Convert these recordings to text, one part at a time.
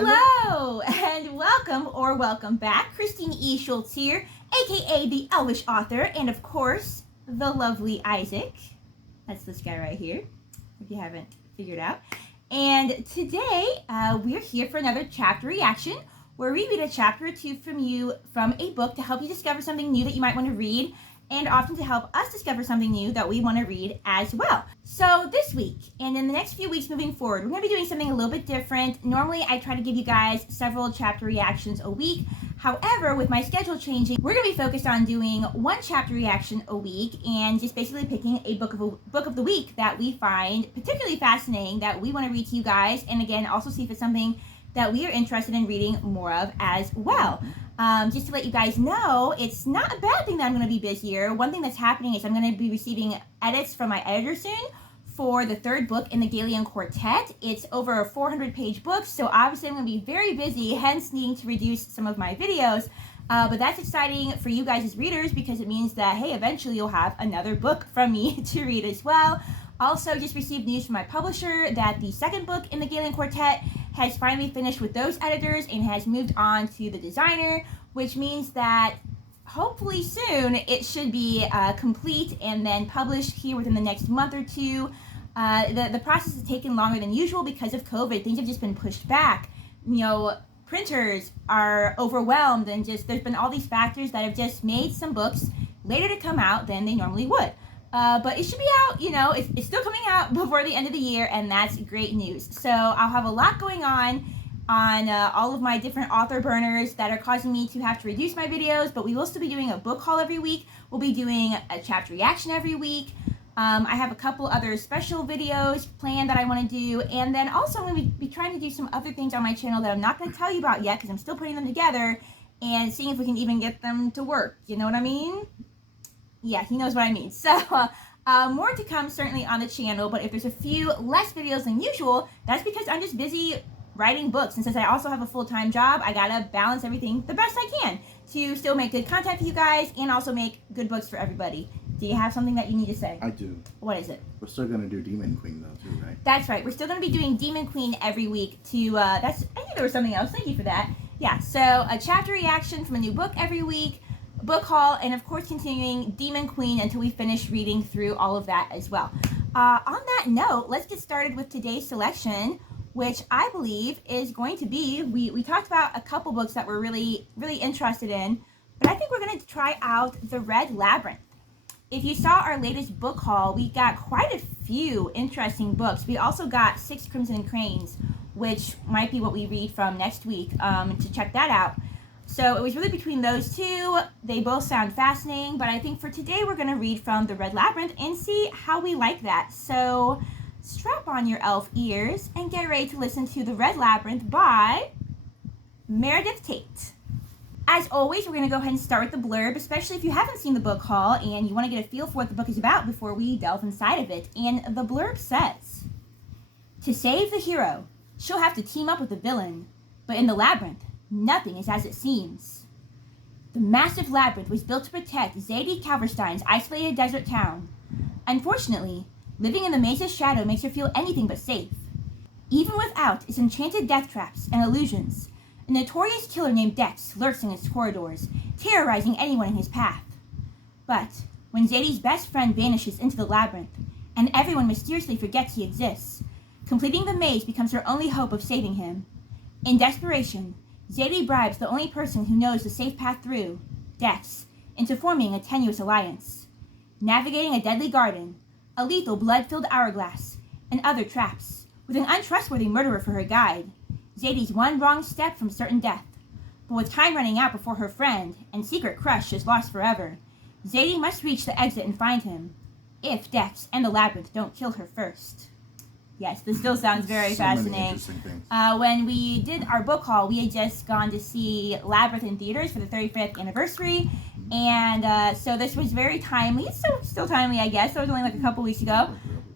Hello and welcome back. Christine E. Schultz here, aka the Elvish author, and of course, the lovely Isaac. That's this guy right here, if you haven't figured out. And today, we're here for another chapter reaction, where we read a chapter or two from a book to help you discover something new that you might want to read, and often to help us discover something new that we want to read as well. So this week, and in the next few weeks moving forward, we're going to be doing something a little bit different. Normally, I try to give you guys several chapter reactions a week. However, with my schedule changing, we're going to be focused on doing one chapter reaction a week and just basically picking a book of the week that we find particularly fascinating that we want to read to you guys, and again, also see if it's something that we are interested in reading more of as well. Just to let you guys know, it's not a bad thing that I'm going to be busier. One thing that's happening is I'm going to be receiving edits from my editor soon for the third book in the Gallian Quartet. It's over a 400-page book, so obviously I'm going to be very busy, hence needing to reduce some of my videos. But that's exciting for you guys as readers because it means that, hey, eventually you'll have another book from me to read as well. Also, just received news from my publisher that the second book in the Gallian Quartet has finally finished with those editors and has moved on to the designer, which means that hopefully soon it should be complete and then published here within the next month or two. The process has taken longer than usual because of COVID. Things have just been pushed back. You know, printers are overwhelmed, and just there's been all these factors that have just made some books later to come out than they normally would. But it should be out, you know, it's still coming out before the end of the year, and that's great news. So I'll have a lot going on all of my different author burners that are causing me to have to reduce my videos, but we will still be doing a book haul every week. We'll be doing a chapter reaction every week. I have a couple other special videos planned that I want to do, and then also I'm going to be trying to do some other things on my channel that I'm not going to tell you about yet because I'm still putting them together and seeing if we can even get them to work. You know what I mean? Yeah, he knows what I mean. So, more to come certainly on the channel, but if there's a few less videos than usual, that's because I'm just busy writing books. And since I also have a full-time job, I gotta balance everything the best I can to still make good content for you guys and also make good books for everybody. Do you have something that you need to say? I do. What is it? We're still gonna do Demon Queen though, too, right? That's right. We're still gonna be doing Demon Queen every week I think there was something else. Thank you for that. Yeah, so a chapter reaction from a new book every week, book haul, and of course continuing Demon Queen until we finish reading through all of that as well. On that note, let's get started with today's selection, which I believe is going to be, we talked about a couple books that we're really interested in, but I think we're going to try out The Red Labyrinth. If you saw our latest book haul, we got quite a few interesting books. We also got 6 Crimson Cranes, which might be what we read from next week, to check that out. So it was really between those two. They both sound fascinating, but I think for today we're going to read from The Red Labyrinth and see how we like that. So strap on your elf ears and get ready to listen to The Red Labyrinth by Meredith Tate. As always, we're going to go ahead and start with the blurb, especially if you haven't seen the book haul and you want to get a feel for what the book is about before we delve inside of it. And the blurb says, "To save the hero, she'll have to team up with the villain, but in the labyrinth, nothing is as it seems. The massive labyrinth was built to protect Zadie Calverstein's isolated desert town. Unfortunately, living in the maze's shadow makes her feel anything but safe. Even without its enchanted death traps and illusions, a notorious killer named Dex lurks in its corridors, terrorizing anyone in his path. But when Zadie's best friend vanishes into the labyrinth, and everyone mysteriously forgets he exists, completing the maze becomes her only hope of saving him. In desperation, Zadie bribes the only person who knows the safe path through, Dex, into forming a tenuous alliance. Navigating a deadly garden, a lethal blood-filled hourglass, and other traps, with an untrustworthy murderer for her guide, Zadie's one wrong step from certain death. But with time running out before her friend and secret crush is lost forever, Zadie must reach the exit and find him, if Dex and the labyrinth don't kill her first." Yes, this still sounds very fascinating. When we did our book haul, we had just gone to see Labyrinth in theaters for the 35th anniversary, and so this was very timely. It's still timely, I guess. It was only like a couple weeks ago.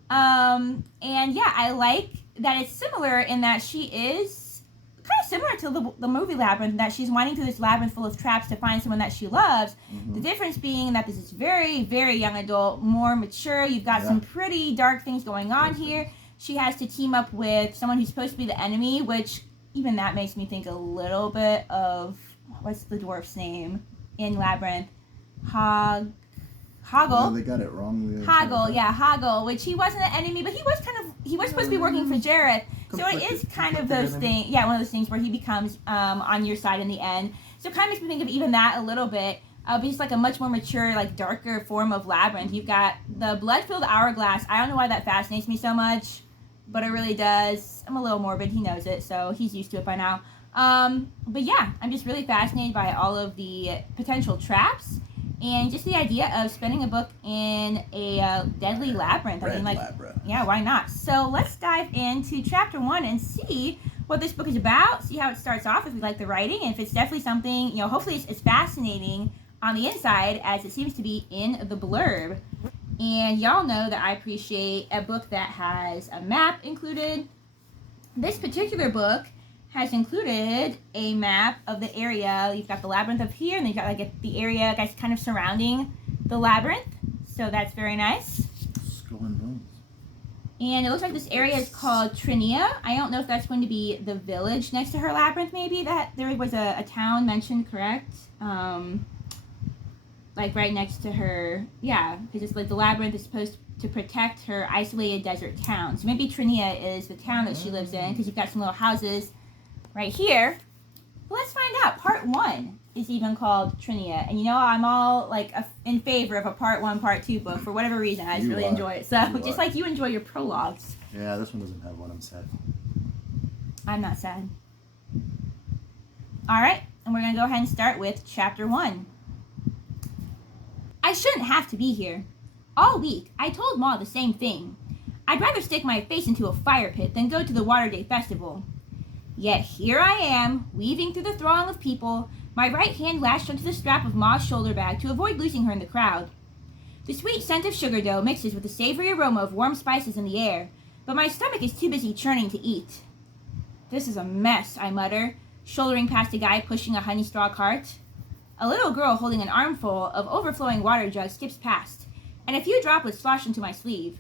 And yeah, I like that it's similar in that she is kind of similar to the movie Labyrinth, that she's winding through this labyrinth full of traps to find someone that she loves. The difference being that this is very, very young adult, more mature. You've got some pretty dark things going on here. She has to team up with someone who's supposed to be the enemy, which even that makes me think a little bit of, what's the dwarf's name in Labyrinth? Hoggle. No, they got it wrong. Hoggle, which he wasn't an enemy, but he was supposed to be working for Jareth. So it is kind of those things, one of those things where he becomes on your side in the end. So it kind of makes me think of even that a little bit. But it's like a much more mature, like darker form of Labyrinth. You've got the blood-filled hourglass. I don't know why that fascinates me so much, but it really does. I'm a little morbid. He knows it, so he's used to it by now. But yeah, I'm just really fascinated by all of the potential traps and just the idea of spending a book in a deadly labyrinth. Labyrinth. Yeah, why not? So let's dive into chapter 1 and see what this book is about, see how it starts off, if we like the writing, and if it's definitely something, hopefully it's fascinating on the inside as it seems to be in the blurb. And y'all know that I appreciate a book that has a map included. This particular book has included a map of the area. You've got the labyrinth up here, and then you've got like the area guys kind of surrounding the labyrinth. So that's very nice. Skull and Bones. And it looks like this area is called Trinia. I don't know if that's going to be the village next to her labyrinth, maybe. That there was a town mentioned, correct? Like right next to her. Yeah, because it's like the labyrinth is supposed to protect her isolated desert town. So maybe Trinia is the town that she lives in, because you've got some little houses right here. But let's find out. Part 1 is even called Trinia. And I'm all like in favor of a part 1, part 2 book for whatever reason. I just really enjoy it. So just like you enjoy your prologues. Yeah, this one doesn't have one. I'm sad. I'm not sad. All right, and we're going to go ahead and start with chapter 1. I shouldn't have to be here. All week, I told Ma the same thing. I'd rather stick my face into a fire pit than go to the Water Day Festival. Yet here I am, weaving through the throng of people, my right hand lashed onto the strap of Ma's shoulder bag to avoid losing her in the crowd. The sweet scent of sugar dough mixes with the savory aroma of warm spices in the air, but my stomach is too busy churning to eat. This is a mess, I mutter, shouldering past a guy pushing a honey straw cart. A little girl holding an armful of overflowing water jug skips past, and a few droplets slosh into my sleeve.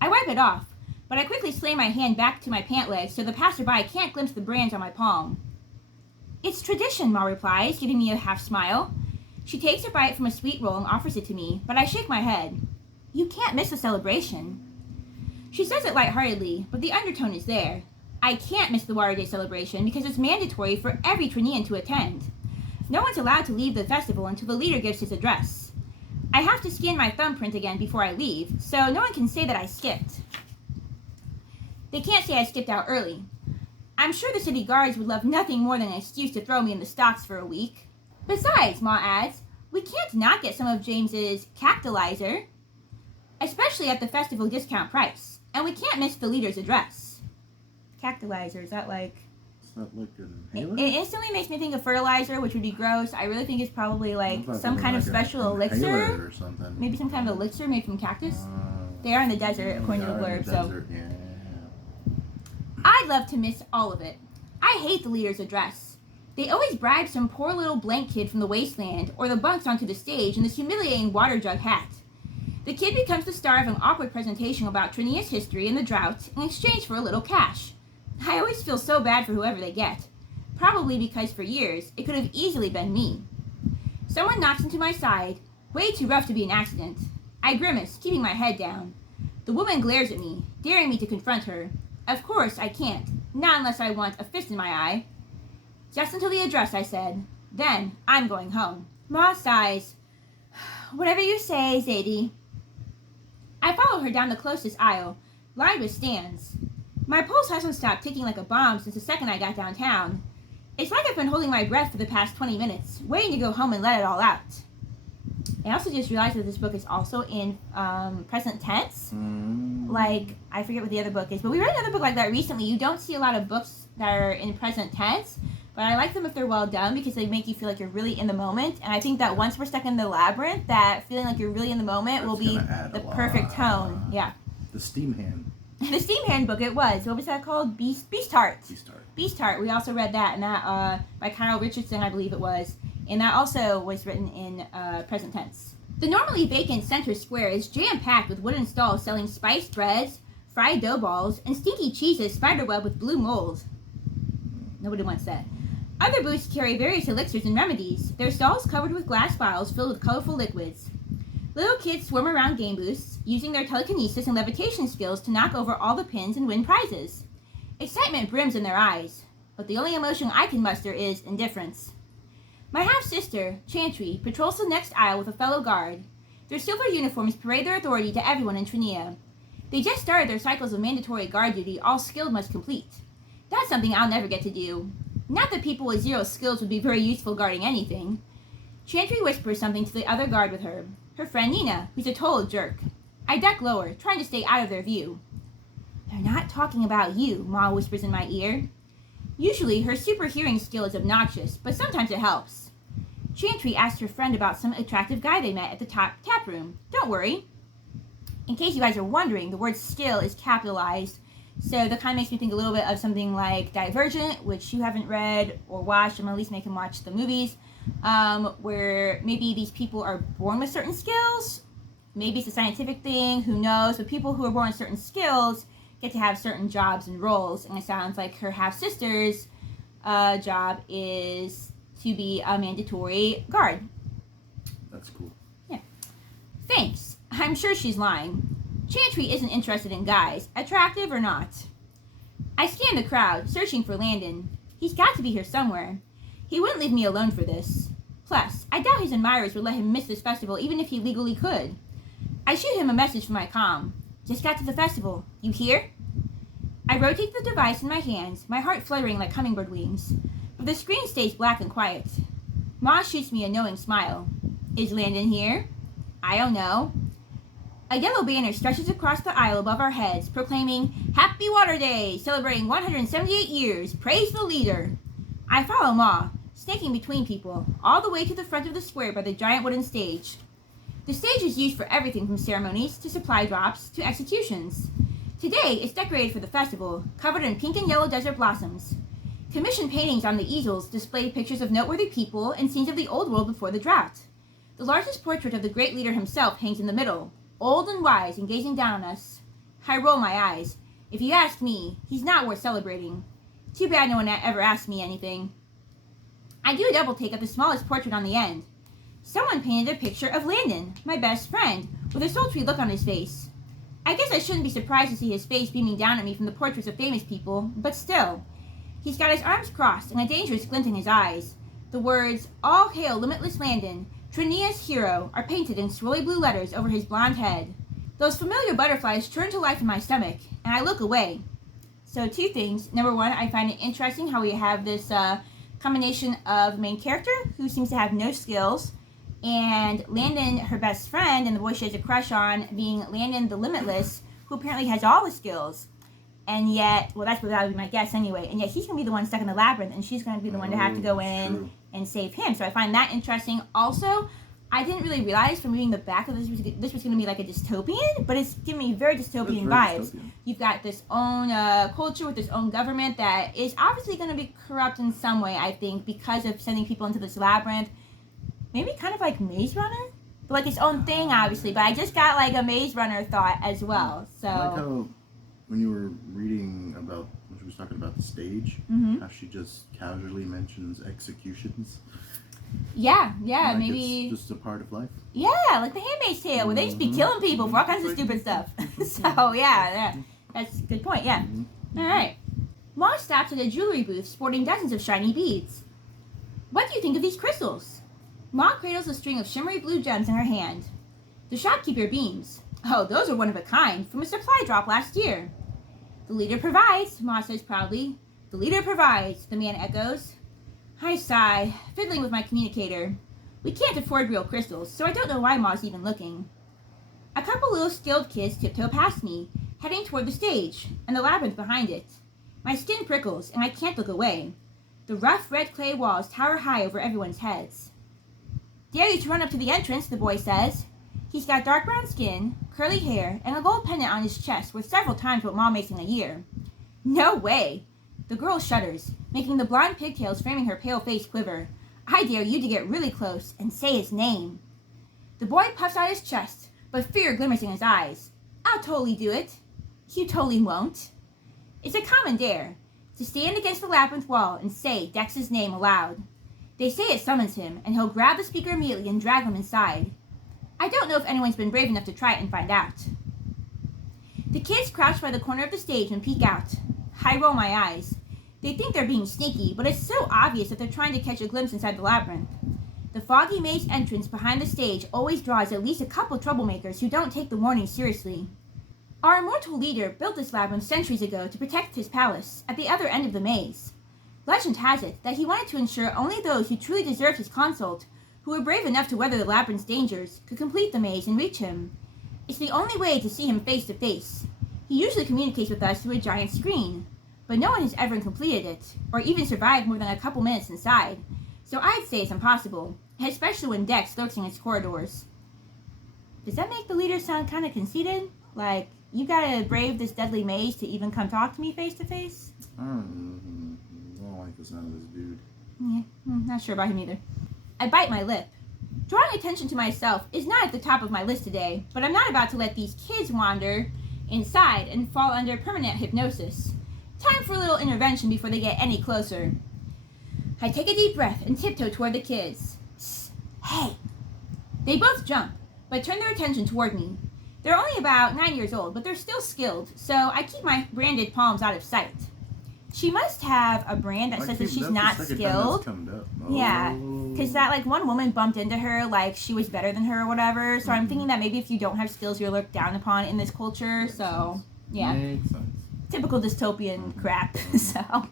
I wipe it off, but I quickly slam my hand back to my pant leg so the passerby can't glimpse the brands on my palm. It's tradition, Ma replies, giving me a half smile. She takes a bite from a sweet roll and offers it to me, but I shake my head. You can't miss the celebration. She says it lightheartedly, but the undertone is there. I can't miss the Water Day celebration because it's mandatory for every Trinian to attend. No one's allowed to leave the festival until the leader gives his address. I have to scan my thumbprint again before I leave, so no one can say that I skipped. They can't say I skipped out early. I'm sure the city guards would love nothing more than an excuse to throw me in the stocks for a week. Besides, Ma adds, we can't not get some of James's cactilizer, especially at the festival discount price, and we can't miss the leader's address. Cactilizer, is that like... Not like an inhaler? It instantly makes me think of fertilizer, which would be gross. I really think it's probably like some kind of special elixir. Or something. Maybe some kind of elixir made from cactus. They are in the desert, according to the blurb. So Yeah. I'd love to miss all of it. I hate the leader's address. They always bribe some poor little blank kid from the wasteland or the bunks onto the stage in this humiliating water jug hat. The kid becomes the star of an awkward presentation about Trinia's history and the drought in exchange for a little cash. I always feel so bad for whoever they get. Probably because for years, it could have easily been me. Someone knocks into my side, way too rough to be an accident. I grimace, keeping my head down. The woman glares at me, daring me to confront her. Of course, I can't. Not unless I want a fist in my eye. Just until the address, I said. Then, I'm going home. Ma sighs. Whatever you say, Zadie. I follow her down the closest aisle, lined with stands. My pulse hasn't stopped ticking like a bomb since the second I got downtown. It's like I've been holding my breath for the past 20 minutes, waiting to go home and let it all out. I also just realized that this book is also in present tense. Like, I forget what the other book is, but we read another book like that recently. You don't see a lot of books that are in present tense, but I like them if they're well done because they make you feel like you're really in the moment. And I think that once we're stuck in the labyrinth, that feeling like you're really in the moment will be the perfect tone. Yeah. The Steam Hand. The Steam Handbook, it was. What was that called? Beast Heart. Beast Heart. We also read that, and that by Kyle Richardson, I believe it was. And that also was written in present tense. The normally vacant center square is jam-packed with wooden stalls selling spiced breads, fried dough balls, and stinky cheeses spiderweb with blue mold. Nobody wants that. Other booths carry various elixirs and remedies, their stalls covered with glass vials filled with colorful liquids. Little kids swarm around game booths, using their telekinesis and levitation skills to knock over all the pins and win prizes. Excitement brims in their eyes, but the only emotion I can muster is indifference. My half-sister, Chantry, patrols the next aisle with a fellow guard. Their silver uniforms parade their authority to everyone in Trinia. They just started their cycles of mandatory guard duty all skilled must complete. That's something I'll never get to do. Not that people with 0 skills would be very useful guarding anything. Chantry whispers something to the other guard with her friend Nina, who's a total jerk. I duck lower, trying to stay out of their view. They're not talking about you, Ma whispers in my ear. Usually, her super hearing skill is obnoxious, but sometimes it helps. Chantry asked her friend about some attractive guy they met at the tap room. Don't worry. In case you guys are wondering, the word still is capitalized, so that kind of makes me think a little bit of something like Divergent, which you haven't read or watched. I'm at least make them watch the movies, where maybe these people are born with certain skills. Maybe it's a scientific thing, who knows, but people who are born with certain skills get to have certain jobs and roles, and it sounds like her half-sister's job is to be a mandatory guard. That's cool. Yeah. Thanks. I'm sure she's lying. Chantry isn't interested in guys, attractive or not. I scan the crowd, searching for Landon. He's got to be here somewhere. He wouldn't leave me alone for this. Plus, I doubt his admirers would let him miss this festival even if he legally could. I shoot him a message from my comm. Just got to the festival. You here? I rotate the device in my hands, my heart fluttering like hummingbird wings. But the screen stays black and quiet. Ma shoots me a knowing smile. Is Landon here? I don't know. A yellow banner stretches across the aisle above our heads, proclaiming, Happy Water Day, celebrating 178 years, praise the leader. I follow Ma, snaking between people, all the way to the front of the square by the giant wooden stage. The stage is used for everything from ceremonies to supply drops to executions. Today, it's decorated for the festival, covered in pink and yellow desert blossoms. Commissioned paintings on the easels display pictures of noteworthy people and scenes of the old world before the drought. The largest portrait of the great leader himself hangs in the middle, old and wise and gazing down on us. I roll my eyes. If you ask me, he's not worth celebrating. Too bad no one ever asked me anything. I do a double take of the smallest portrait on the end. Someone painted a picture of Landon, my best friend, with a sultry look on his face. I guess I shouldn't be surprised to see his face beaming down at me from the portraits of famous people, but still. He's got his arms crossed and a dangerous glint in his eyes. The words, All Hail Limitless Landon, Trinia's hero, are painted in swirly blue letters over his blonde head. Those familiar butterflies turn to life in my stomach, and I look away. So 2 things. Number 1, I find it interesting how we have this combination of main character who seems to have no skills, and Landon, her best friend, and the boy she has a crush on, being Landon the Limitless, who apparently has all the skills. And yet, well, that would be my guess anyway, and yet he's going to be the one stuck in the labyrinth, and she's going to be the one to have to go in and save him. So I find that interesting. Also, I didn't really realize from reading the back of this was going to be like a dystopian, but it's giving me very dystopian vibes. Dystopian. You've got this own culture with this own government that is obviously going to be corrupt in some way, I think, because of sending people into this labyrinth. Maybe kind of like Maze Runner, but like its own thing, obviously. But I just got like a Maze Runner thought as well. So I like how when you were reading about when she was talking about the stage, how she just casually mentions executions. Yeah, like maybe it's just a part of life. Yeah, like the Handmaid's Tale, where they just be killing people for all kinds of stupid stuff. So yeah, that's a good point. Yeah. All right. Ma stops at a jewelry booth sporting dozens of shiny beads. What do you think of these crystals? Ma cradles a string of shimmery blue gems in her hand. The shopkeeper beams. Oh, those are one of a kind, from a supply drop last year. The leader provides, Ma says proudly. The leader provides, the man echoes. I sigh, fiddling with my communicator. We can't afford real crystals, so I don't know why Ma's even looking. A couple little skilled kids tiptoe past me, heading toward the stage, and the labyrinth behind it. My skin prickles, and I can't look away. The rough red clay walls tower high over everyone's heads. Dare you to run up to the entrance, the boy says. He's got dark brown skin, curly hair, and a gold pendant on his chest worth several times what Ma makes in a year. No way! The girl shudders, making the blonde pigtails framing her pale face quiver. I dare you to get really close and say his name. The boy puffs out his chest, but fear glimmers in his eyes. I'll totally do it. You totally won't. It's a common dare. to stand against the labyrinth wall and say Dex's name aloud. They say it summons him, and he'll grab the speaker immediately and drag him inside. I don't know if anyone's been brave enough to try it and find out. The kids crouch by the corner of the stage and peek out. I roll my eyes. They think they're being sneaky, but it's so obvious that they're trying to catch a glimpse inside the labyrinth. The foggy maze entrance behind the stage always draws at least a couple troublemakers who don't take the warning seriously. Our immortal leader built this labyrinth centuries ago to protect his palace at the other end of the maze. Legend has it that he wanted to ensure only those who truly deserved his consult, who were brave enough to weather the labyrinth's dangers, could complete the maze and reach him. It's the only way to see him face to face. He usually communicates with us through a giant screen, but no one has ever completed it, or even survived more than a couple minutes inside, so I'd say it's impossible, especially when Dex lurks in its corridors. Does that make the leader sound kind of conceited? Like, you gotta brave this deadly maze to even come talk to me face to face? I don't like the sound of this dude. Yeah, not sure about him either. I bite my lip. Drawing attention to myself is not at the top of my list today, but I'm not about to let these kids wander inside and fall under permanent hypnosis. Time for a little intervention before they get any closer. I take a deep breath and tiptoe toward the kids. Psst, hey! They both jump, but turn their attention toward me. They're only about 9 years old, but they're still skilled, so I keep my branded palms out of sight. She must have a brand that says that she's not skilled. Yeah, because that like one woman bumped into her like she was better than her or whatever. So I'm thinking that maybe if you don't have skills, you're looked down upon in this culture. So yeah, Makes sense. Typical dystopian crap. So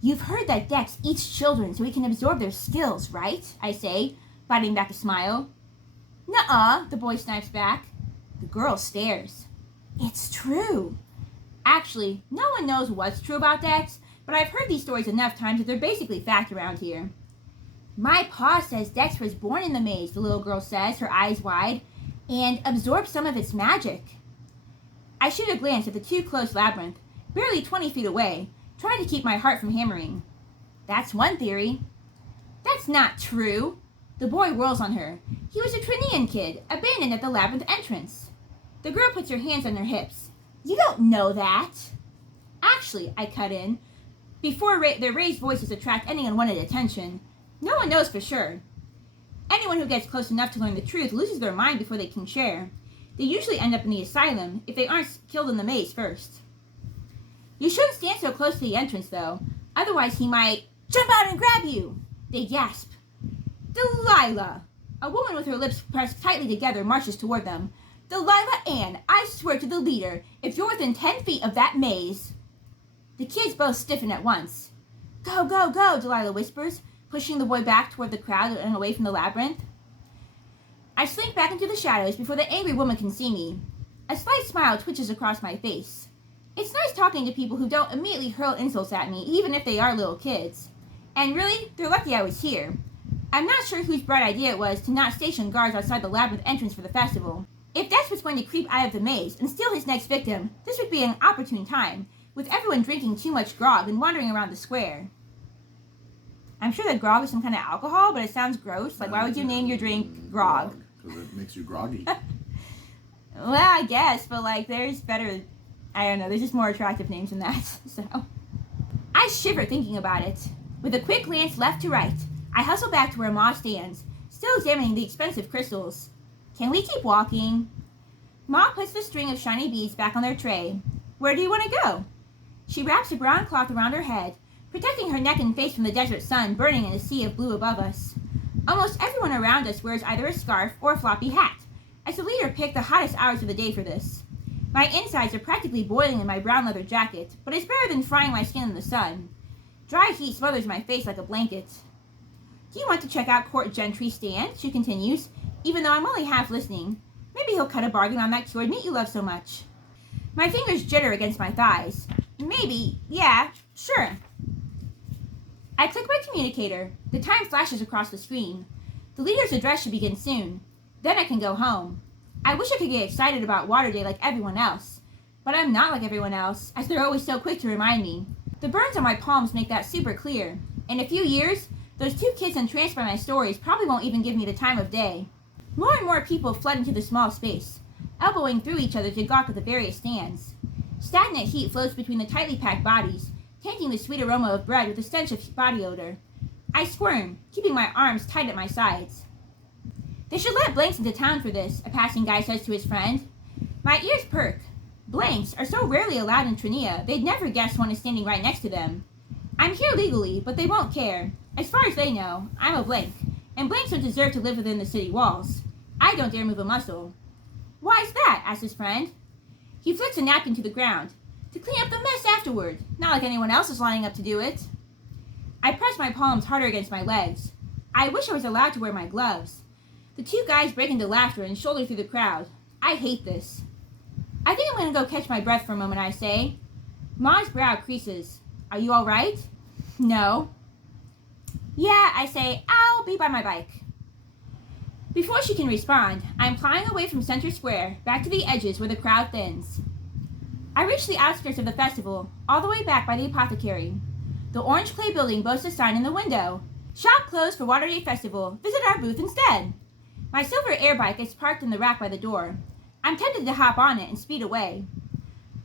you've heard that Dex eats children so he can absorb their skills, right? I say, biting back a smile. Nuh-uh, the boy snipes back. The girl stares. It's true. Actually, no one knows what's true about Dex, but I've heard these stories enough times that they're basically fact around here. My pa says Dex was born in the maze, the little girl says, her eyes wide, and absorbed some of its magic. I shoot a glance at the too-close labyrinth, barely 20 feet away, trying to keep my heart from hammering. That's one theory. That's not true. The boy whirls on her. He was a Trinian kid, abandoned at the labyrinth entrance. The girl puts her hands on her hips. You don't know that. Actually, I cut in, before their raised voices attract any unwanted attention. No one knows for sure. Anyone who gets close enough to learn the truth loses their mind before they can share. They usually end up in the asylum if they aren't killed in the maze first. You shouldn't stand so close to the entrance, though. Otherwise, he might jump out and grab you. They gasp. Delilah! A woman with her lips pressed tightly together marches toward them. Delilah Ann, I swear to the leader, if you're within 10 feet of that maze. The kids both stiffen at once. Go, go, go, Delilah whispers, pushing the boy back toward the crowd and away from the labyrinth. I slink back into the shadows before the angry woman can see me. A slight smile twitches across my face. It's nice talking to people who don't immediately hurl insults at me, even if they are little kids. And really, they're lucky I was here. I'm not sure whose bright idea it was to not station guards outside the labyrinth entrance for the festival. If Dex was going to creep out of the maze and steal his next victim, this would be an opportune time, with everyone drinking too much grog and wandering around the square. I'm sure that grog is some kind of alcohol, but it sounds gross. Like, why would you name your drink grog? Because it makes you groggy. Well, I guess, but like, there's better, I don't know, there's just more attractive names than that, so. I shiver thinking about it. With a quick glance left to right, I hustle back to where Ma stands, still examining the expensive crystals. Can we keep walking? Ma puts the string of shiny beads back on their tray. Where do you want to go? She wraps a brown cloth around her head, protecting her neck and face from the desert sun burning in a sea of blue above us. Almost everyone around us wears either a scarf or a floppy hat, as the leader picked the hottest hours of the day for this. My insides are practically boiling in my brown leather jacket, but it's better than frying my skin in the sun. Dry heat smothers my face like a blanket. Do you want to check out Court Gentry's stand? She continues, even though I'm only half listening. Maybe he'll cut a bargain on that cured meat you love so much. My fingers jitter against my thighs. Maybe, yeah, sure. I click my communicator. The time flashes across the screen. The leader's address should begin soon. Then I can go home. I wish I could get excited about Water Day like everyone else. But I'm not like everyone else, as they're always so quick to remind me. The burns on my palms make that super clear. In a few years, those two kids entranced by my stories probably won't even give me the time of day. More and more people flood into the small space, elbowing through each other to gawk at the various stands. Stagnant heat floats between the tightly packed bodies, tainting the sweet aroma of bread with the stench of body odor. I squirm, keeping my arms tight at my sides. They should let Blanks into town for this, a passing guy says to his friend. My ears perk. Blanks are so rarely allowed in Trinia, they'd never guess one is standing right next to them. I'm here legally, but they won't care. As far as they know, I'm a blank, and blanks don't deserve to live within the city walls. I don't dare move a muscle. Why's that? Asks his friend. He flicks a napkin to the ground. To clean up the mess afterward, not like anyone else is lining up to do it. I press my palms harder against my legs. I wish I was allowed to wear my gloves. The two guys break into laughter and shoulder through the crowd. I hate this. I think I'm going to go catch my breath for a moment, I say. Ma's brow creases. Are you all right? No. Yeah, I say, I'll be by my bike. Before she can respond, I'm flying away from Center Square, back to the edges where the crowd thins. I reach the outskirts of the festival, all the way back by the apothecary. The orange clay building boasts a sign in the window. Shop closed for Waterday Festival. Visit our booth instead. My silver air bike is parked in the rack by the door. I'm tempted to hop on it and speed away.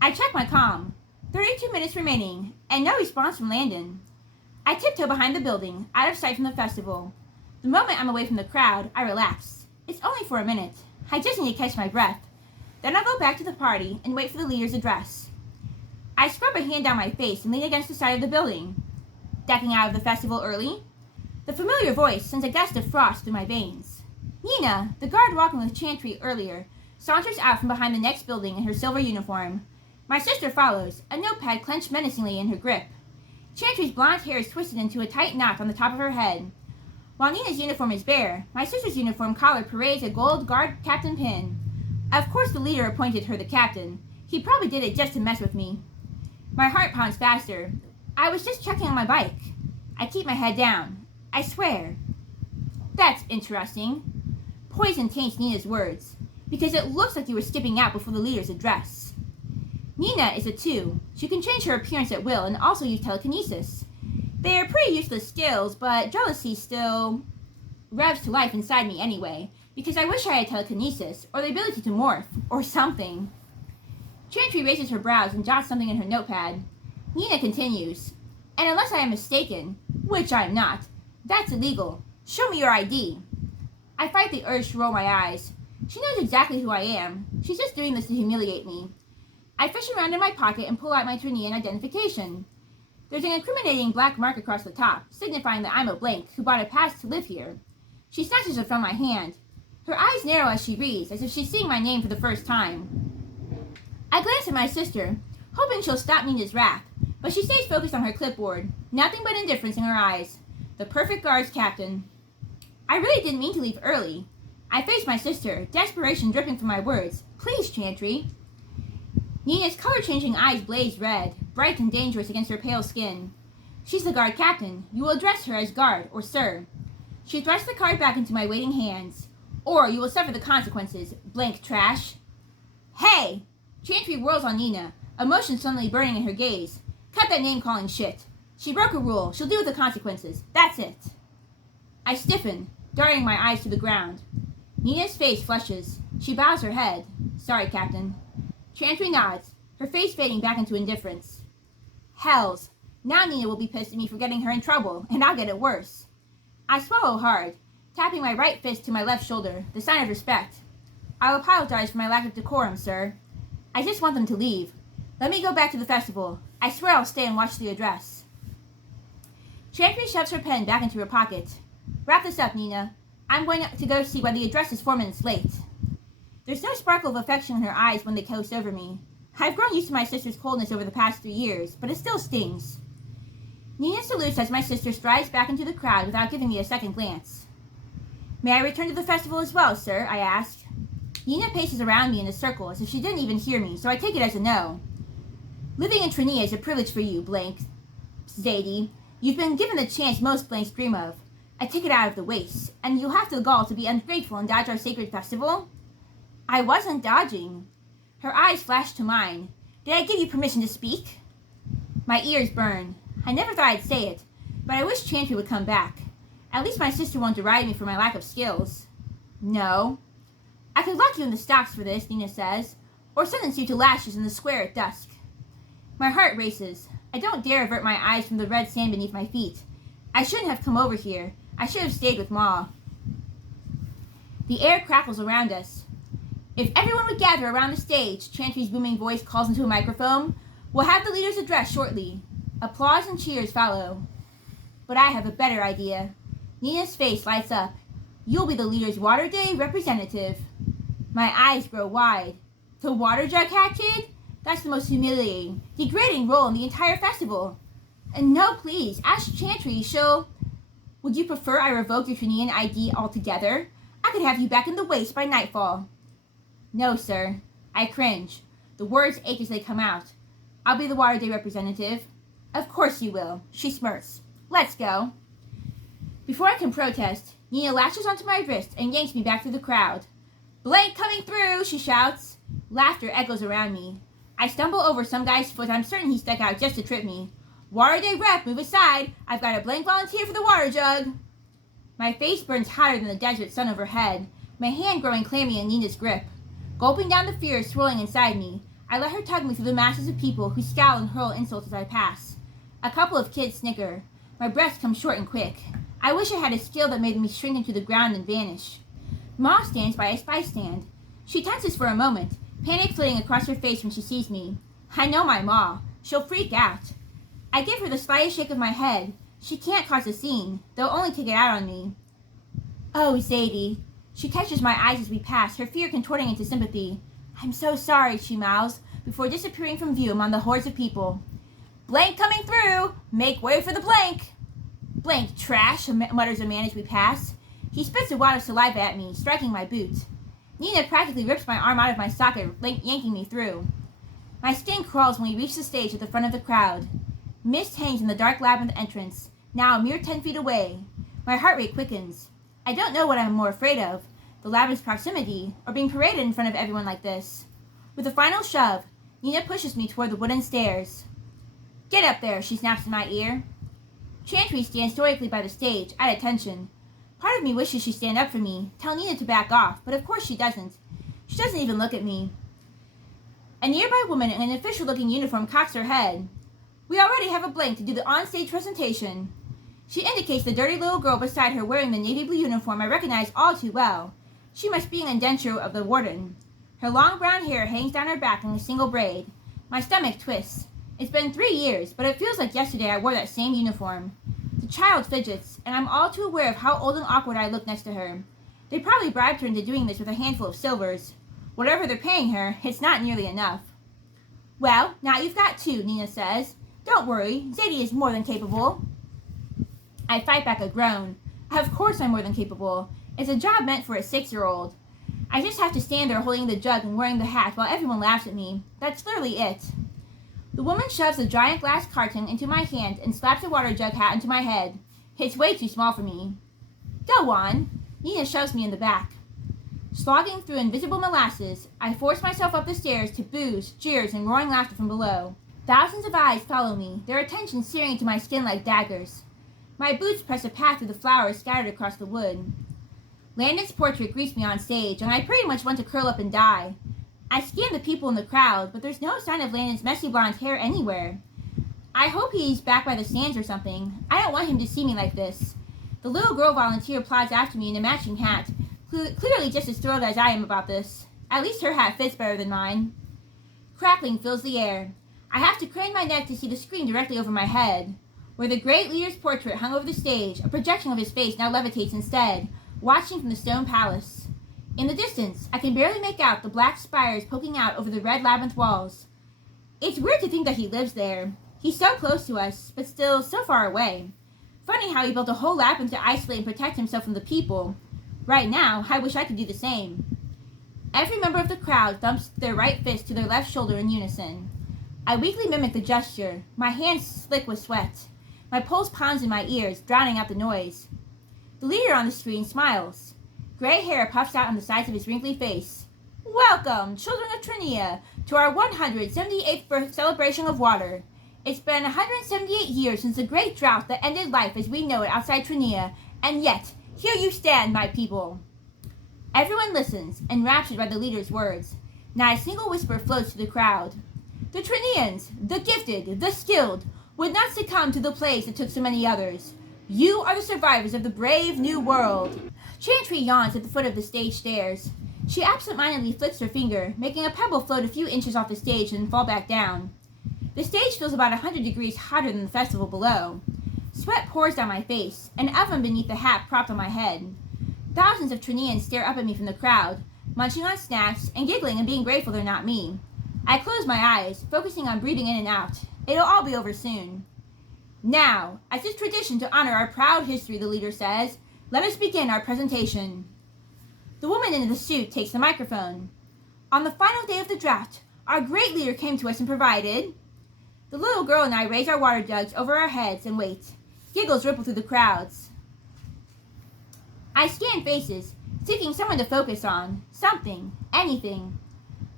I check my comm. 32 minutes remaining, and no response from Landon. I tiptoe behind the building, out of sight from the festival. The moment I'm away from the crowd, I relax. It's only for a minute. I just need to catch my breath. Then I'll go back to the party and wait for the leader's address. I scrub a hand down my face and lean against the side of the building. Decking out of the festival early? The familiar voice sends a gust of frost through my veins. Nina, the guard walking with Chantry earlier, saunters out from behind the next building in her silver uniform. My sister follows, a notepad clenched menacingly in her grip. Chantry's blonde hair is twisted into a tight knot on the top of her head. While Nina's uniform is bare, my sister's uniform collar parades a gold guard captain pin. Of course the leader appointed her the captain. He probably did it just to mess with me. My heart pounds faster. I was just checking on my bike. I keep my head down. I swear. That's interesting. Poison taints Nina's words, because it looks like you were skipping out before the leader's address. Nina is a 2. She can change her appearance at will and also use telekinesis. They are pretty useless skills, but jealousy still revs to life inside me anyway, because I wish I had telekinesis, or the ability to morph, or something. Chantry raises her brows and jots something in her notepad. Nina continues, and unless I am mistaken, which I'm not, that's illegal. Show me your ID. I fight the urge to roll my eyes. She knows exactly who I am. She's just doing this to humiliate me. I fish around in my pocket and pull out my Trinian identification. There's an incriminating black mark across the top, signifying that I'm a blank who bought a pass to live here. She snatches it from my hand. Her eyes narrow as she reads, as if she's seeing my name for the first time. I glance at my sister, hoping she'll stop Nina's wrath, but she stays focused on her clipboard, nothing but indifference in her eyes. The perfect guards captain. I really didn't mean to leave early. I face my sister, desperation dripping from my words. Please, Chantry. Nina's color-changing eyes blaze red, bright and dangerous against her pale skin. She's the guard captain. You will address her as guard or sir. She thrusts the card back into my waiting hands. Or you will suffer the consequences, blank trash. Hey! Chantry whirls on Nina, emotion suddenly burning in her gaze. Cut that name-calling shit. She broke a rule. She'll deal with the consequences. That's it. I stiffen, darting my eyes to the ground. Nina's face flushes. She bows her head. Sorry, Captain. Chantry nods, her face fading back into indifference. Hells. Now Nina will be pissed at me for getting her in trouble, and I'll get it worse. I swallow hard, tapping my right fist to my left shoulder, the sign of respect. I'll apologize for my lack of decorum, sir. I just want them to leave. Let me go back to the festival. I swear I'll stay and watch the address. Chantry shoves her pen back into her pocket. Wrap this up, Nina. I'm going to go see why the address is 4 minutes late. There's no sparkle of affection in her eyes when they coast over me. I've grown used to my sister's coldness over the past 3 years, but it still stings. Nina salutes as my sister strides back into the crowd without giving me a second glance. May I return to the festival as well, sir? I ask. Nina paces around me in a circle as if she didn't even hear me, so I take it as a no. Living in Trinia is a privilege for you, blank. Zadie. You've been given the chance most blanks dream of. I take it out of the waste, and you'll have the gall to be ungrateful and dodge our sacred festival? I wasn't dodging. Her eyes flashed to mine. Did I give you permission to speak? My ears burn. I never thought I'd say it, but I wish Chantry would come back. At least my sister won't deride me for my lack of skills. No. I could lock you in the stocks for this, Nina says, or sentence you to lashes in the square at dusk. My heart races. I don't dare avert my eyes from the red sand beneath my feet. I shouldn't have come over here. I should have stayed with Ma. The air crackles around us. If everyone would gather around the stage, Chantry's booming voice calls into a microphone, we'll have the leaders address shortly. Applause and cheers follow. But I have a better idea. Nina's face lights up. You'll be the leader's Water Day representative. My eyes grow wide. The water jug hat kid? That's the most humiliating, degrading role in the entire festival. And no, please, ask Chantry. Would you prefer I revoke your Trinian ID altogether? I could have you back in the waste by nightfall. No, sir. I cringe. The words ache as they come out. I'll be the Water Day representative. Of course you will. She smirks. Let's go. Before I can protest, Nina lashes onto my wrist and yanks me back through the crowd. Blank coming through, she shouts. Laughter echoes around me. I stumble over some guy's foot I'm certain he stuck out just to trip me. Water Day rep, move aside. I've got a blank volunteer for the water jug. My face burns hotter than the desert sun overhead, my hand growing clammy in Nina's grip. Gulping down the fear swirling inside me, I let her tug me through the masses of people who scowl and hurl insults as I pass. A couple of kids snicker. My breath comes short and quick. I wish I had a skill that made me shrink into the ground and vanish. Ma stands by a spice stand. She tenses for a moment, panic flitting across her face when she sees me. I know my Ma. She'll freak out. I give her the slightest shake of my head. She can't cause a scene. They'll only take it out on me. Oh, Zadie. She catches my eyes as we pass, her fear contorting into sympathy. I'm so sorry, she mouths, before disappearing from view among the hordes of people. Blank coming through! Make way for the blank! Blank trash, mutters a man as we pass. He spits a wad of saliva at me, striking my boot. Nina practically rips my arm out of my socket, yanking me through. My skin crawls when we reach the stage at the front of the crowd. Mist hangs in the dark labyrinth entrance, now a mere 10 feet away. My heart rate quickens. I don't know what I'm more afraid of, the labyrinth's proximity, or being paraded in front of everyone like this. With a final shove, Nina pushes me toward the wooden stairs. Get up there, she snaps in my ear. Chantry stands stoically by the stage, at attention. Part of me wishes she'd stand up for me, tell Nina to back off, but of course she doesn't. She doesn't even look at me. A nearby woman in an official-looking uniform cocks her head. We already have a blank to do the on-stage presentation. She indicates the dirty little girl beside her wearing the navy blue uniform I recognize all too well. She must be an indenture of the warden. Her long brown hair hangs down her back in a single braid. My stomach twists. It's been 3 years, but it feels like yesterday I wore that same uniform. The child fidgets, and I'm all too aware of how old and awkward I look next to her. They probably bribed her into doing this with a handful of silvers. Whatever they're paying her, it's not nearly enough. Well, now you've got 2, Nina says. Don't worry, Zadie is more than capable. I fight back a groan. Of course I'm more than capable. It's a job meant for a 6-year-old. I just have to stand there holding the jug and wearing the hat while everyone laughs at me. That's literally it. The woman shoves a giant glass carton into my hand and slaps a water jug hat into my head. It's way too small for me. Go on. Nina shoves me in the back. Slogging through invisible molasses, I force myself up the stairs to boos, jeers, and roaring laughter from below. Thousands of eyes follow me, their attention searing into my skin like daggers. My boots press a path through the flowers scattered across the wood. Landon's portrait greets me on stage, and I pretty much want to curl up and die. I scan the people in the crowd, but there's no sign of Landon's messy blonde hair anywhere. I hope he's back by the sands or something. I don't want him to see me like this. The little girl volunteer plods after me in a matching hat, clearly just as thrilled as I am about this. At least her hat fits better than mine. Crackling fills the air. I have to crane my neck to see the screen directly over my head. Where the great leader's portrait hung over the stage, a projection of his face now levitates instead, watching from the stone palace. In the distance, I can barely make out the black spires poking out over the red labyrinth walls. It's weird to think that he lives there. He's so close to us, but still so far away. Funny how he built a whole labyrinth to isolate and protect himself from the people. Right now, I wish I could do the same. Every member of the crowd thumps their right fist to their left shoulder in unison. I weakly mimic the gesture, my hands slick with sweat. My pulse pounds in my ears, drowning out the noise. The leader on the screen smiles. Gray hair puffs out on the sides of his wrinkly face. Welcome, children of Trinia, to our 178th birth celebration of water. It's been 178 years since the great drought that ended life as we know it outside Trinia, and yet, here you stand, my people. Everyone listens, enraptured by the leader's words. Not a single whisper floats to the crowd. The Trinians, the gifted, the skilled, would not succumb to the plagues that took so many others. You are the survivors of the brave new world. Chantry yawns at the foot of the stage stairs. She absent-mindedly flicks her finger, making a pebble float a few inches off the stage and fall back down. The stage feels about 100 degrees hotter than the festival below. Sweat pours down my face, an oven beneath the hat propped on my head. Thousands of Trineans stare up at me from the crowd, munching on snacks and giggling and being grateful they're not me. I close my eyes, focusing on breathing in and out. It'll all be over soon. Now, as is tradition to honor our proud history, the leader says, let us begin our presentation. The woman in the suit takes the microphone. On the final day of the draft, our great leader came to us and provided... The little girl and I raise our water jugs over our heads and wait. Giggles ripple through the crowds. I scan faces, seeking someone to focus on. Something. Anything.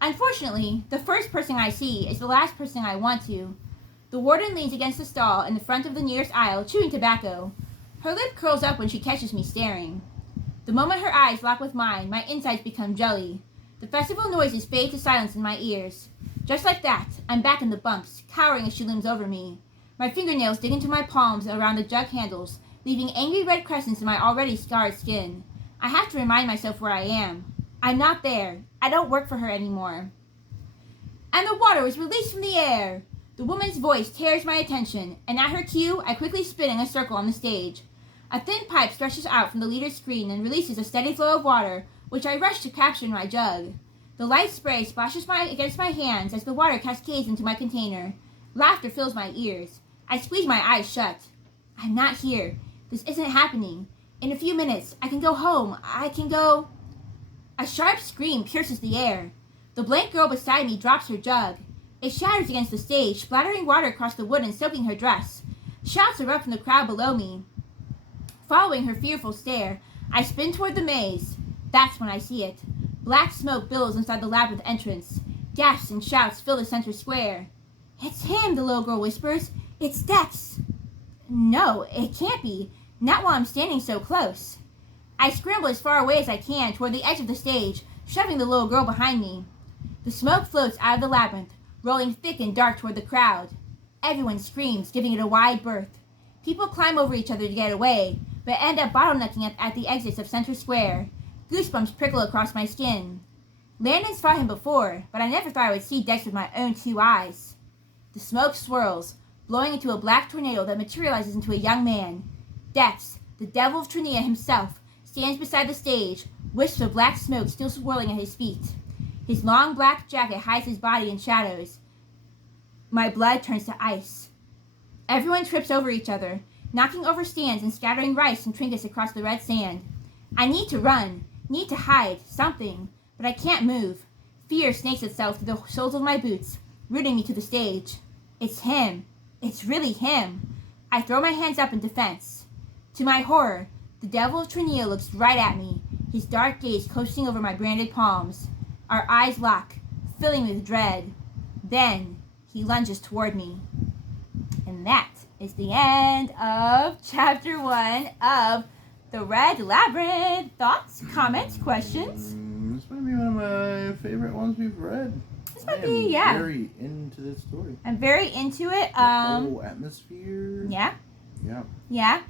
Unfortunately, the first person I see is the last person I want to. The warden leans against the stall in the front of the nearest aisle, chewing tobacco. Her lip curls up when she catches me staring. The moment her eyes lock with mine, my insides become jelly. The festival noises fade to silence in my ears. Just like that, I'm back in the bunks, cowering as she looms over me. My fingernails dig into my palms around the jug handles, leaving angry red crescents in my already scarred skin. I have to remind myself where I am. I'm not there. I don't work for her anymore. And the water was released from the air. The woman's voice tears my attention, and at her cue, I quickly spin in a circle on the stage. A thin pipe stretches out from the leader's screen and releases a steady flow of water, which I rush to capture in my jug. The light spray splashes against my hands as the water cascades into my container. Laughter fills my ears. I squeeze my eyes shut. I'm not here. This isn't happening. In a few minutes, I can go home. I can go... A sharp scream pierces the air. The blank girl beside me drops her jug. It shatters against the stage, splattering water across the wood and soaking her dress. Shouts erupt from the crowd below me. Following her fearful stare, I spin toward the maze. That's when I see it. Black smoke billows inside the labyrinth entrance. Gasps and shouts fill the center square. It's him, the little girl whispers. It's Dex. No, it can't be. Not while I'm standing so close. I scramble as far away as I can toward the edge of the stage, shoving the little girl behind me. The smoke floats out of the labyrinth, rolling thick and dark toward the crowd. Everyone screams, giving it a wide berth. People climb over each other to get away, but end up bottlenecking at the exits of Center Square. Goosebumps prickle across my skin. Landon's fought him before, but I never thought I would see Dex with my own two eyes. The smoke swirls, blowing into a black tornado that materializes into a young man. Dex, the devil of Trinea himself, stands beside the stage, wisps of black smoke still swirling at his feet. His long black jacket hides his body in shadows. My blood turns to ice. Everyone trips over each other, knocking over stands and scattering rice and trinkets across the red sand. I need to run, need to hide, something, but I can't move. Fear snakes itself through the soles of my boots, rooting me to the stage. It's him. It's really him. I throw my hands up in defense. To my horror, the devil of Trinea looks right at me, his dark gaze coasting over my branded palms. Our eyes lock, filling me with dread. Then he lunges toward me. And that is the end of chapter 1 of The Red Labyrinth. Thoughts, comments, questions? This might be one of my favorite ones we've read. This might be, yeah. I'm very into this story. I'm very into it. The whole atmosphere. Yeah. Yeah. Yeah.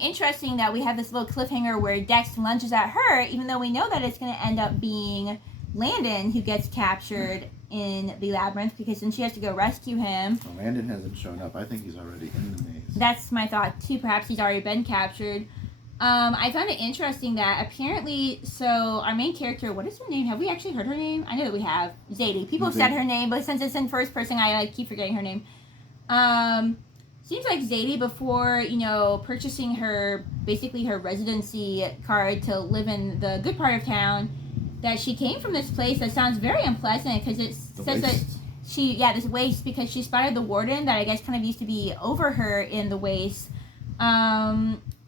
Interesting that we have this little cliffhanger where Dex lunges at her, even though we know that it's going to end up being Landon who gets captured in the labyrinth, because then she has to go rescue him. Well, Landon hasn't shown up. I think he's already in the maze. That's my thought too. Perhaps he's already been captured. I found it interesting that apparently, so our main character, what is her name? Have we actually heard her name? I know that we have. Zadie. People have said her name, but since it's in first person, I keep forgetting her name. Seems like Zadie, before, purchasing basically her residency card to live in the good part of town, that she came from this place that sounds very unpleasant, because it says that this waste, because she spotted the warden that I guess kind of used to be over her in the waste.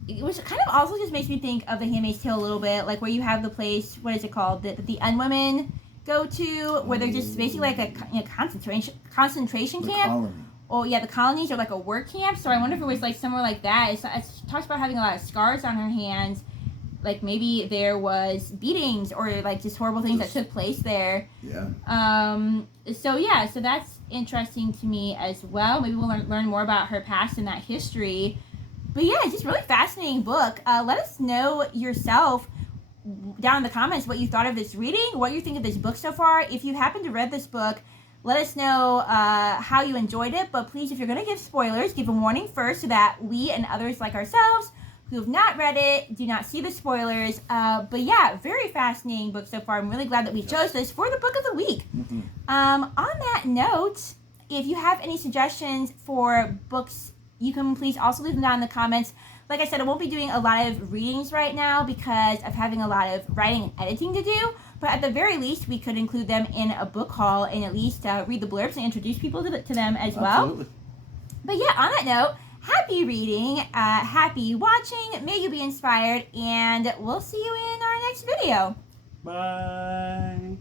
Which kind of also just makes me think of The Handmaid's Tale a little bit, like where you have the place, what is it called, that the unwomen go to, where they're just basically like a concentration camp. Colony. Oh yeah, the colonies are like a work camp. So I wonder if it was like somewhere like that. It talks about having a lot of scars on her hands, like maybe there was beatings or like just horrible things that took place there. Yeah. So that's interesting to me as well. Maybe we'll learn more about her past and that history. But yeah, it's just a really fascinating book. Let us know yourself down in the comments what you thought of this reading, what you think of this book so far. If you happen to read this book, let us know how you enjoyed it. But please, if you're going to give spoilers, give a warning first so that we and others like ourselves who have not read it do not see the spoilers. But yeah, very fascinating book so far. I'm really glad that we chose this for the book of the week. On that note, if you have any suggestions for books, you can please also leave them down in the comments. Like I said, I won't be doing a lot of readings right now because of having a lot of writing and editing to do. But at the very least, we could include them in a book haul and at least read the blurbs and introduce people to them as well. Absolutely. But yeah, on that note, happy reading, happy watching, may you be inspired, and we'll see you in our next video. Bye.